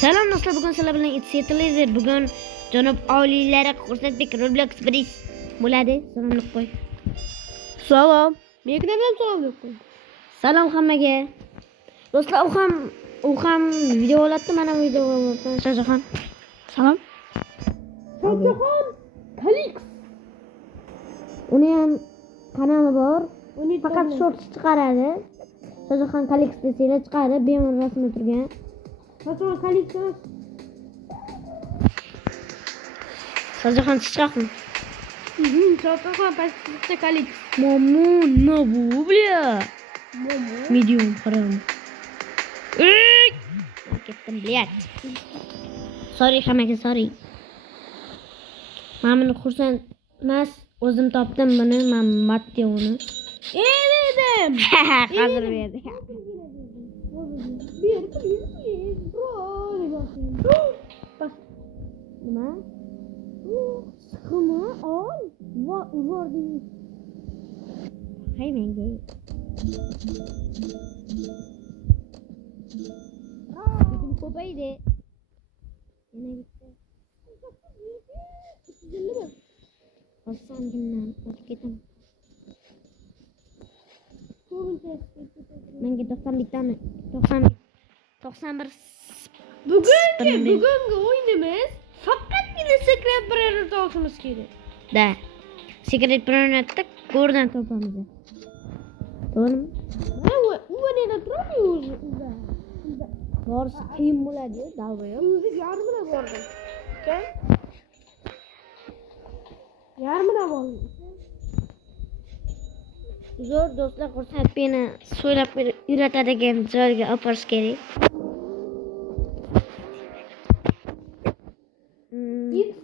Selam dostlar, bugün sizlar bilan Itsetlidir. Bugün janob oliylari ko'rsatdik Roblox Breeze bo'ladi. Salomlik qo'y. Salom. Menga ham salomlik qo'y. Salom hammaga. Do'stlar, u ham video olatdi, mana bu video olatdi. Shojaxon. Salom. Shojaxon Kalix. Uni ham kanali bor. Faqat shorts chiqaradi. Shojaxon Kalix desanglar chiqadi, bemalol rasmi turgan. Shojaxon Kalix. Shojaxon chiqaqmi? Shojaxon pastda Kalix. Momo, no bu, bля. Momo. Medium qaram. Ketdim, блядь. Sorry hammaga, sorry. Men buni xursand emas, o'zim topdim buni, men Matteoni. Dedim. Hozir berdi. Bak. Nima? Sıkımı al. Var değil. Hay menga. Bitim ko'paydi. Yana bitti. Olsam bundan o'tib ketaman. Menga 91 tane 91 Bugünkü oyunumuz faqatgina Secret Brother olishimiz kerak. Da. Secret Brother'da Gordon topamiz. To'g'rimi? U yana turadi. Borsi qiyin bo'ladi, dalboy. O'zi yarmida bordi. Okey? Yarmida bordi. Zo'r do'stlar, ko'rsatib beni so'ylab yuratadigan joyga olib borish kerak.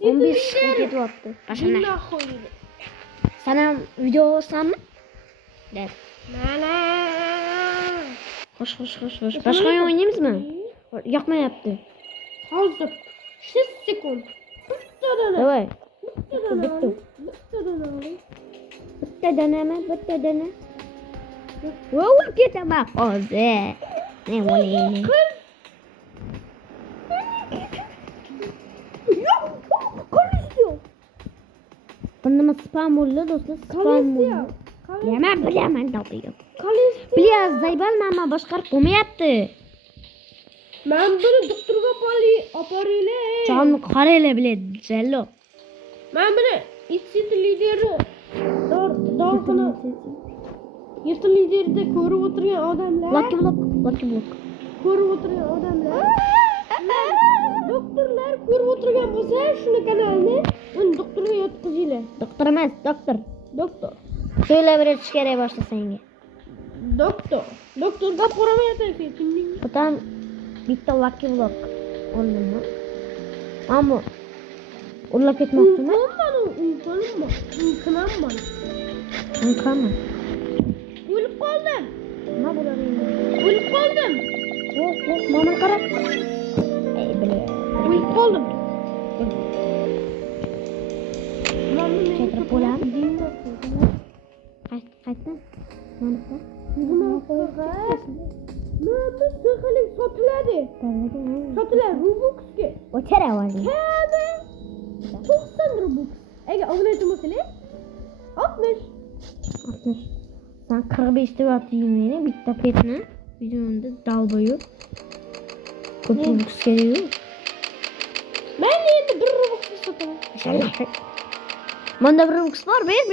15 ketyapti. Qashana. Sana video olsammi? Deb. Mana. Xo'sh. Boshqa o'yin o'ynaymizmi? Yoqmayapti. Hozir 6 sekund. Davay. Bitta. Bitta dana. Voy, ketaman hozir. Ne bo'laydi? Bunda spam bo'ldi do'stlar, spam bo'ldi. Bilaman topiyim. Bля, zaybal mama boshqarib bo'lmayapti. Men buni doktorga oboraylik. Jonni qaraylar, bля, jallo. Men buni Itsit lideri dorxona Itsit liderida ko'rib o'tirgan odamlar. Lucky block. Ko'rib o'tirgan odamlar. Doktorlar ko'rib o'tirgan bo'lsa, shuni kanalni uni doktorga yotqizinglar. Doktor emas, doktor. Doktor. So'ylab berishga kerak boshqa senga. Doktor gap qo'ramayapti. Kimning? Otam bitta lucky block oldimmi? Ammo ular ketmoqdimi? Unqaman. O'lib qoldim. Nima bo'ladi endi? O'lib qoldim. Yo'q, mana qarab. Ey, bile. O'lib qoldim. Chetirib bo'lam. Qaytdi. Nima qo'ygan? Nima sirxalik sotiladi? Sotiladi Robuxga. O'chara oldi. Kabi 90 Robux. Agar obunachi bo'lsangiz 60. Sen 45 deb atayım bitta petni. Videomda dalboyu. Ko'p Robux kerak. Men endi 1 Robux sotaman. Inshaalloh. Menda 1 Robux bor, ber.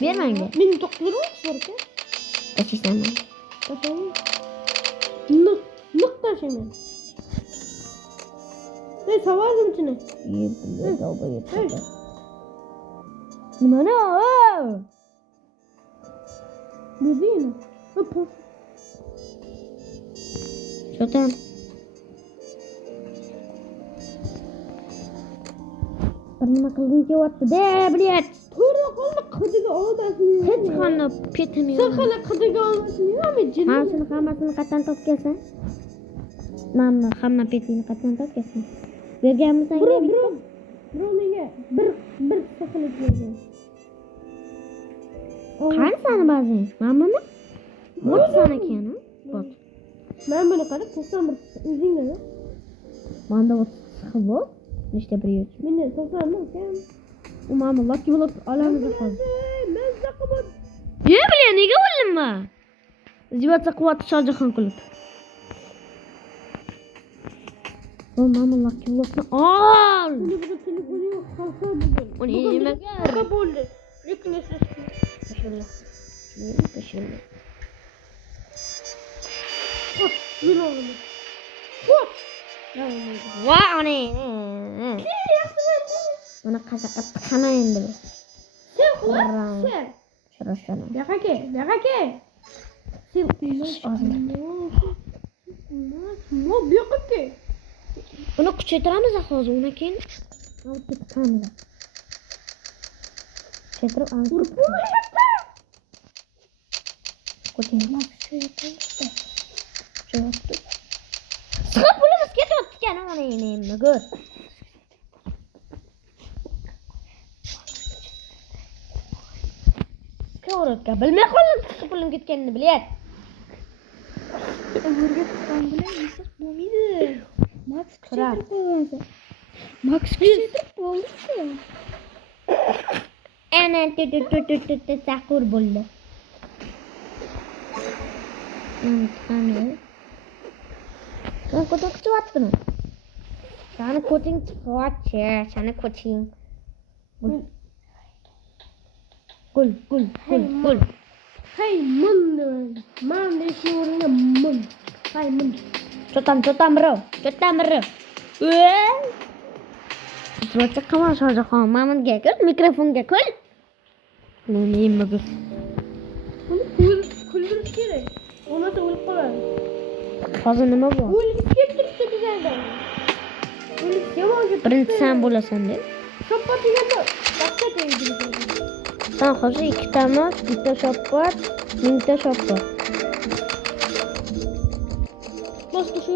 Ber menga. Mening 9 Robux bor-ku. Tashlaysanmi? Nık taşıyım. Ne savardım içine. Yedi dalboyu. Nima ne o? Dedi yine. Çotan. Nima qilgim kelyapti de, bilet. To'ra qoldi qidiga olmasin. Hech qanday petim yo'q. Sirxana qidiga olmasin. Nima jin? Hammasini qatdan topib kelsan. Mana hamma petini qatdan topib kelsan. Berganmisan? Bro menga bir sirxana bergan. Qani sani ba'zing? Mamami? Bot sana ekan, bot. Men buni qarab 91 o'zingda. Manda bu sıkı bu. İşte bir yüz. Mene to'xtadim aka. O mama lucky block alamız qoldi. Men zaqabat. Ye bile nega o'ldim ben? Zivatsa quvvatli Shohjahon qilib. O mama lucky blockni ol. Buni bir telefoni yo'q, xalqa bugun. Uni nimaga? Xalqa bo'ldi. Lekin Bismillah. Bismillah. yur oğlum. Va ana. Mana qasaqat qana endi bu. Sen qulaq, sen. Shirashana. Yo'q aka. Sen Ozmi? Mo bu yo'q aka. Buni kuchaytiramiz hozir, undan keyin olib ketib qamiz. Kuchaytirib olib. Urib bo'lmayapti. Ko'tinglar kuchaytiribdi. Kuchaytiribdi. Siqib pulimiz ketyapti ekan, mana endi ko'r. Ko'rikka bilmay qoldim, siqib pulim ketganini bilyapti. O'rga tutgan bilan yesiq bo'lmaydi. Max Turar. kuchaytirib qo'ygansan. Max kuchaytirib bo'ldi-ku. Ana saqur bo'ldi. Qani. Ben ko'ting chiqyaptimi? Sani ko'ting chiqyapti, sani ko'ting. Gul. Hey mun. Man deyishni o'rniga mun. Hay mun. Cho'tam bro. Zo'rcha qamar Shohjahon, Mamunga ko'l, mikrofonga ko'l. Nima bu? Buni kuldirish kerak. Bo'lmasa o'lib qoladi. Hozir nima bu? O'lib ketibdi bizlarda. O'lib jamoaga. Birinchi sen bo'lasan deb. Choppa deganda boshqa deydi. Sen hozir ikkita mosh, bitta shoppat, mingta shoppat. Boshqa shu.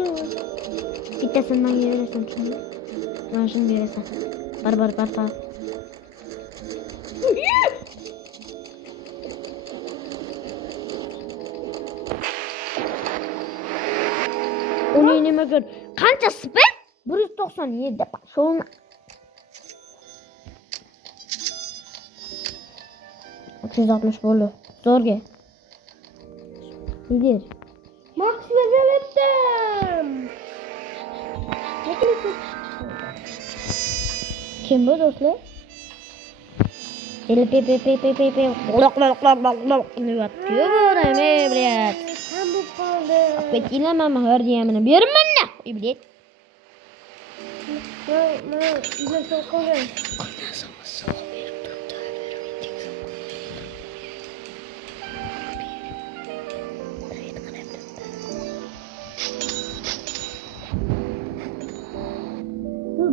Bittasini menga berasan, tushundingmi? Mana shuni berasan. Bar. Uni nima ko'r? Qancha spin? 197. Shuni 360 bo'ldi. Zo'rga. Lider. Max'ni jo'natdim. Kim bu do'stlar? Pe. Loq. Yurame, блядь. Ham bu qoldi. Petina mama hardiyamini bermanna. Iblet. Mana izlashga qolgan.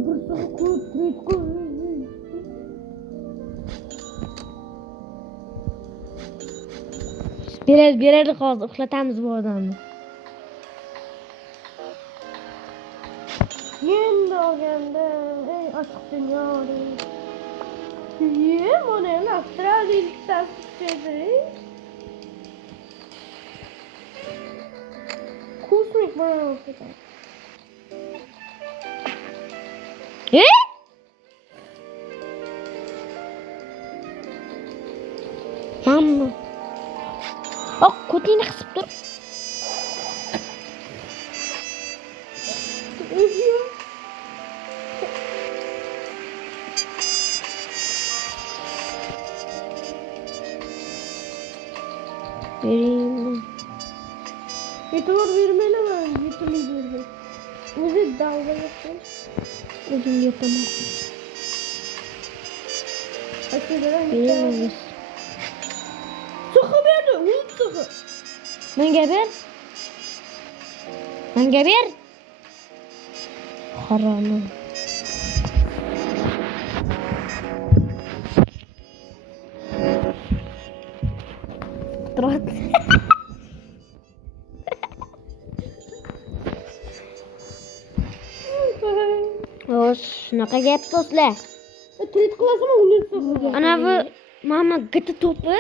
Bir so'q ko'p Beradi hozir uxlatamiz bu odamni. Endi olganda, ey ochiq dunyo. Mana avstraliyalik tasdiqchisi. Kosmik mana o'qiydi. Mamma. Ko'tingni qisib tur. Vereyim. E'tibor bermayman, yetimlik berdi. O'zi dalga yo'qmi? O'zim yotaman. Aslida Bereyim. So'qi berdi, o'lik so'qi. Menga ber. Harom. Trot. Shunaqa gap do'stlar. Tret qilasizmi uni so'qi? Ana bu mama giti to'pi.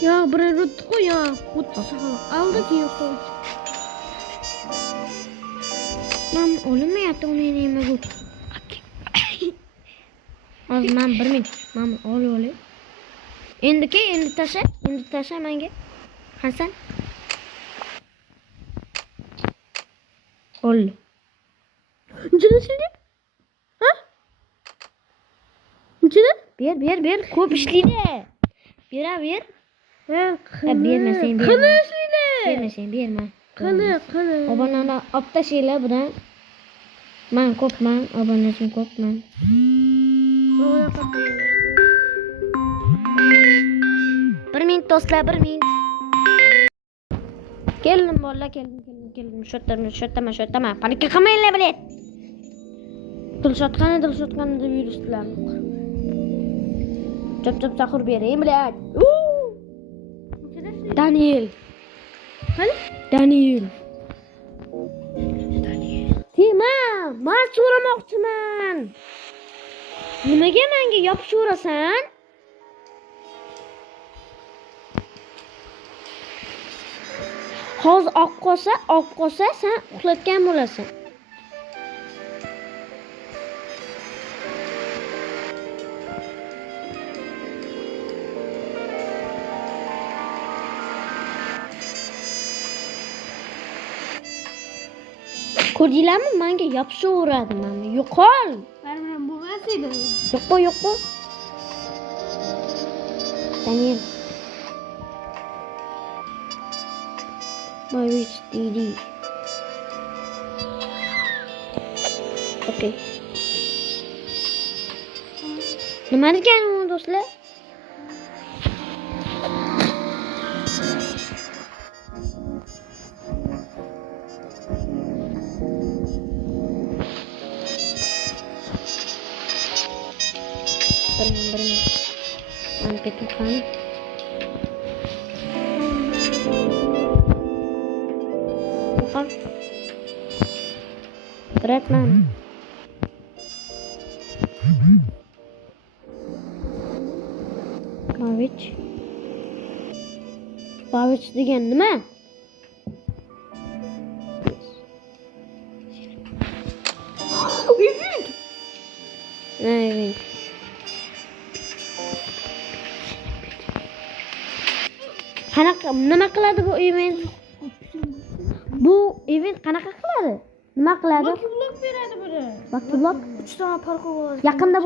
Ya buraya rut koy ya. Aldı ki yok koy. Ben o'lmayapti uni nima bu? Hozir men 1 minut. Men olay. Endi tasha menga. Hasan. Ol. Ucunu sildi. Ha? Ucunu? Ber. Ko'p ishlaydi. Ber. Bermasang ber. Qani ishlaydi. Bermasang berma. Qani. Obunani olib tashlaylar budan. Men ko'pman, obunachim ko'pman. 1 minut do'stlar, 1 minut. Keldim bolalar, keldim. Shottama. Panika qilmanglar, bilet. Dilshotqani deb yuribsizlar. Chop sahur bering, bilet. Daniel. Qani? Daniel. Tima, men so'ramoqchiman. Nimaga menga yopishaverasan? Hozir oq qolsa sen uxlatgan bo'lasan. Ko'rdinglarmi? Menga yopishaveradi mana. Yo'qol. Barman bo'lmasaydi. Yo'qo. Daniel. Boyich Didi. Okay. Nima degan u do'stlar? Bir minut. Ben ketukan. Bukan. Beratman. Bavich degan nima? Evet. Qanaqa nima qiladi bu event? Bu event qanaqa qiladi? Nima qiladi? Lucky block beradi buni. Lucky block 3 ta parkour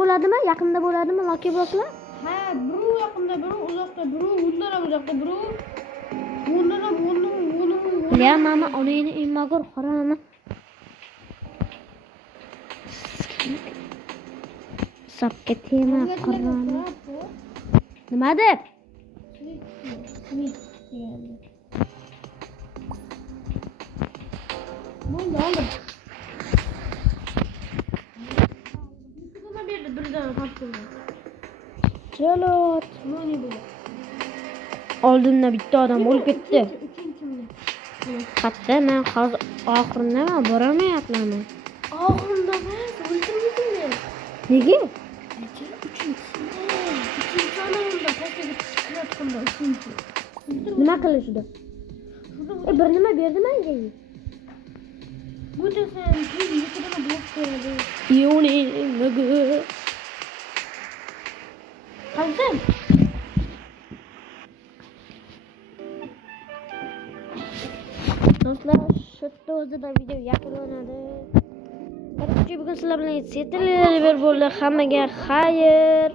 bo'ladi. yaqinda bo'ladimi? Lucky blocklar? Ha, biri yaqinda, biri uzoqda, biri undan ham uzoqda, biri bundan ham bundan. Ya mama onangni imagor qorama. Sapga tema qorama. Nima deb? Bunu aldım. Buna berdi birden kaptırdı. Chalot. Ne bu? Oldimda bitta odam o'lib ketdi. Üçüncü. Qatta men hozir oxirinaman, boramayapman. Ağzında var. Öldürmedin mi? Nega? Üçüncü anamında. Kaçta çıkıratımda. Üçüncü. Nima qilishdi? Bir nima berdi menga? Bu da sen bir yukarıda blok koydu. Yoni nima? Kalsın. Do'stlar, shu yerda o'zida video yakunlanadi. Bugun sizlar bilan setilib bo'ldi. Hammaga xayr.